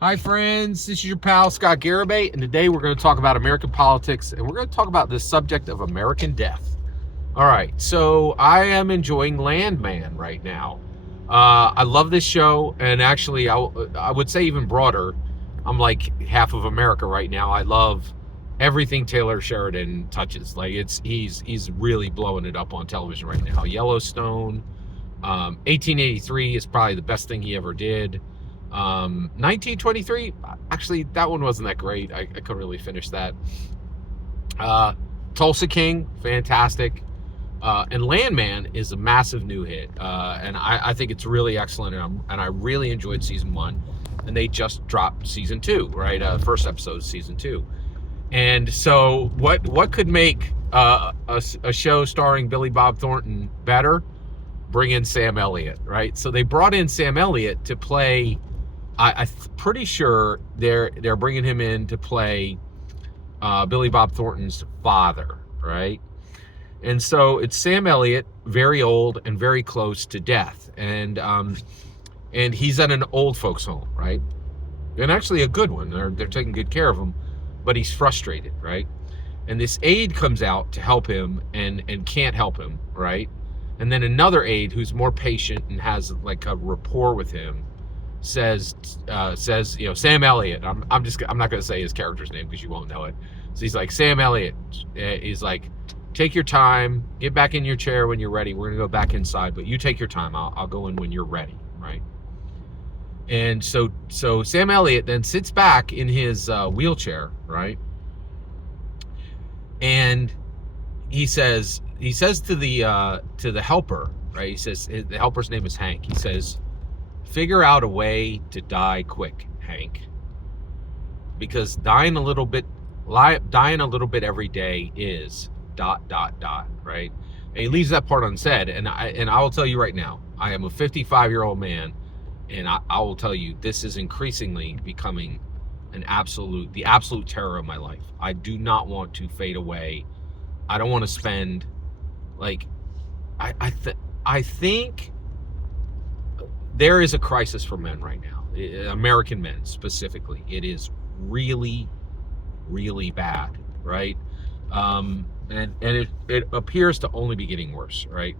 Hi, friends. This is your pal, Scott Garibay, and today we're going to talk about American politics, and we're going to talk about the subject of American death. All right, so I am enjoying Landman right now. I love this show, and actually, I would say even broader. I'm like half of America right now. I love everything Taylor Sheridan touches. Like he's really blowing it up on television right now. Yellowstone, 1883 is probably the best thing he ever did. 1923, actually, that one wasn't that great. I couldn't really finish that. Tulsa King, fantastic. And Landman is a massive new hit, and I think it's really excellent, and I really enjoyed season one. And they just dropped season two, right? First episode of season two. And so, what could make a show starring Billy Bob Thornton better? Bring in Sam Elliott, right? So they brought in Sam Elliott to play. I'm pretty sure they're bringing him in to play Billy Bob Thornton's father, right? And so it's Sam Elliott, very old and very close to death, and he's at an old folks' home, right? And actually a good one. They're taking good care of him, but he's frustrated, right? And this aide comes out to help him and can't help him, right? And then another aide who's more patient and has like a rapport with him says, Sam Elliott. I'm not going to say his character's name because you won't know it. So he's like, Sam Elliott. He's like, take your time, get back in your chair when you're ready. We're going to go back inside, but you take your time. I'll go in when you're ready, right? And so Sam Elliott then sits back in his wheelchair, right? And he says to the helper, right? He says, the helper's name is Hank. He says, figure out a way to die quick, Hank, because dying a little bit every day is ... right? And he leaves that part unsaid. And I will tell you right now, I am a 55-year-old man, and I will tell you, this is increasingly becoming the absolute terror of my life. I do not want to fade away. I don't want to spend, like, I think there is a crisis for men right now, American men specifically. It is really, really bad, right? And it appears to only be getting worse, right?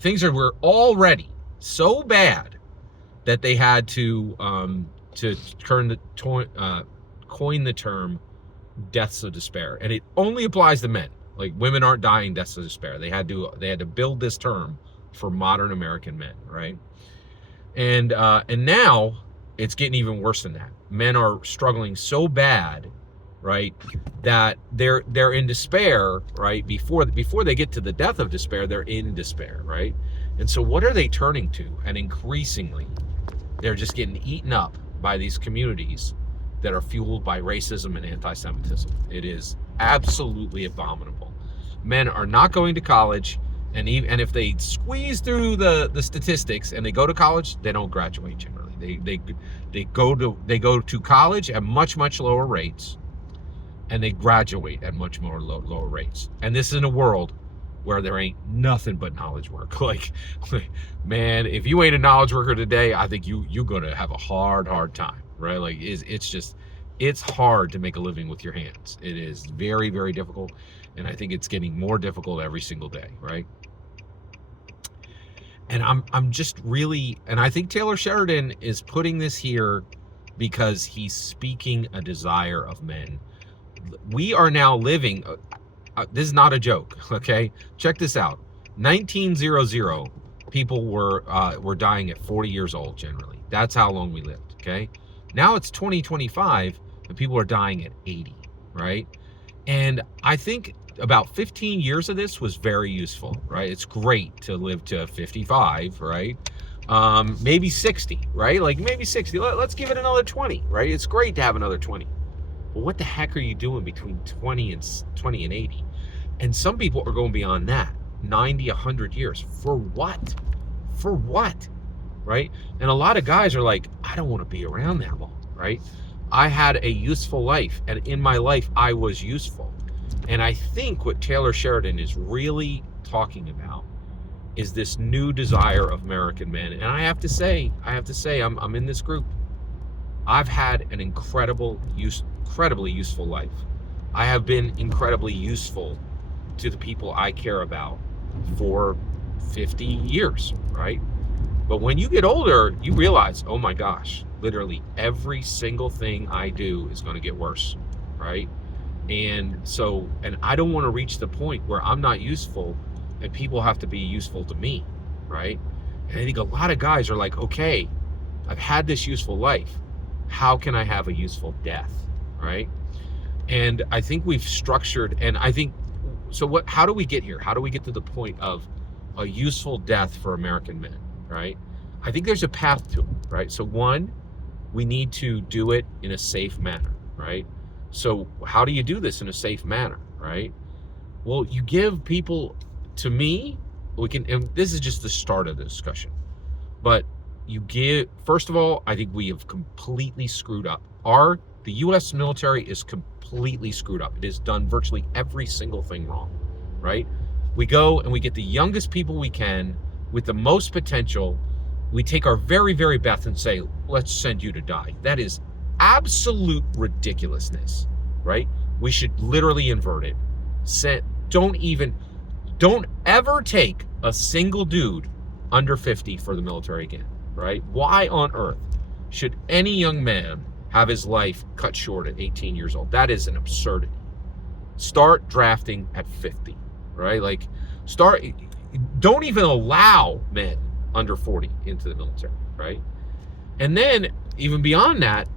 Things were already so bad that they had to coin the term deaths of despair, and it only applies to men. Like, women aren't dying deaths of despair. They had to build this term for modern American men, right? And now it's getting even worse than that. Men are struggling so bad, right, that they're in despair, right? Before they get to the death of despair, they're in despair, right? And so what are they turning to? And increasingly, they're just getting eaten up by these communities that are fueled by racism and anti-Semitism. It is absolutely abominable. Men are not going to college, and if they squeeze through the statistics and they go to college, they don't graduate generally. They go to college at much lower rates, and they graduate at much more lower rates. And this is in a world where there ain't nothing but knowledge work. Like, man, if you ain't a knowledge worker today, I think you're gonna have a hard time, right? Like, it's hard to make a living with your hands. It is very, very difficult, and I think it's getting more difficult every single day, right? And I'm just really, and I think Taylor Sheridan is putting this here because he's speaking a desire of men. We are now living, this is not a joke, okay? Check this out. 1900, people were dying at 40 years old generally. That's how long we lived, okay? Now it's 2025, and people are dying at 80, right? And I think about 15 years of this was very useful, right? It's great to live to 55, right? Maybe 60, right? Like, maybe 60. Let's give it another 20, right? It's great to have another 20. But what the heck are you doing between 20 and 80? And some people are going beyond that, 90, 100 years. For what? For what? Right? And a lot of guys are like, I don't want to be around that long, right? I had a useful life, and in my life, I was useful. And I think what Taylor Sheridan is really talking about is this new desire of American men. And I have to say, I'm in this group. I've had an incredibly useful life. I have been incredibly useful to the people I care about for 50 years, right? But when you get older, you realize, oh my gosh, literally every single thing I do is going to get worse, right? And I don't want to reach the point where I'm not useful and people have to be useful to me, right? And I think a lot of guys are like, okay, I've had this useful life. How can I have a useful death, right? And I think we've structured, and I think, so how do we get here? How do we get to the point of a useful death for American men, right? I think there's a path to it, right? So one, we need to do it in a safe manner, right? So how do you do this in a safe manner, right? Well, you give people, to me, and this is just the start of the discussion, but first of all, I think we have completely screwed up. The U.S. military is completely screwed up. It has done virtually every single thing wrong, right? We go and we get the youngest people we can with the most potential. We take our very, very best and say, let's send you to die. That is absolute ridiculousness, right? We should literally invert it. Don't ever take a single dude under 50 for the military again, right? Why on earth should any young man have his life cut short at 18 years old? That is an absurdity. Start drafting at 50, right? Don't even allow men under 40 into the military, right? And then even beyond that,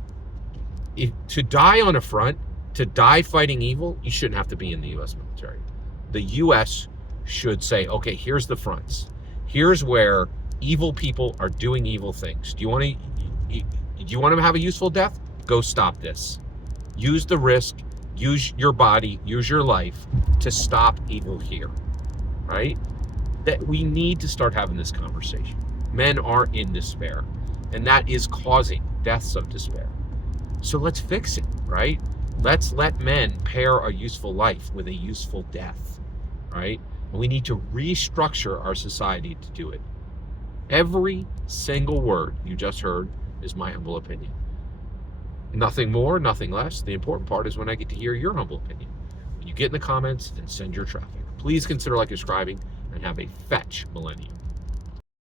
to die on a front, to die fighting evil, you shouldn't have to be in the U.S. military. The U.S. should say, okay, here's the fronts. Here's where evil people are doing evil things. Do you want to have a useful death? Go stop this. Use the risk, use your body, use your life to stop evil here, right? That we need to start having this conversation. Men are in despair, and that is causing deaths of despair. So let's fix it, right? Let's let men pair a useful life with a useful death, right? And we need to restructure our society to do it. Every single word you just heard is my humble opinion. Nothing more, nothing less. The important part is when I get to hear your humble opinion. When you get in the comments and send your traffic. Please consider subscribing and have a fetch millennium.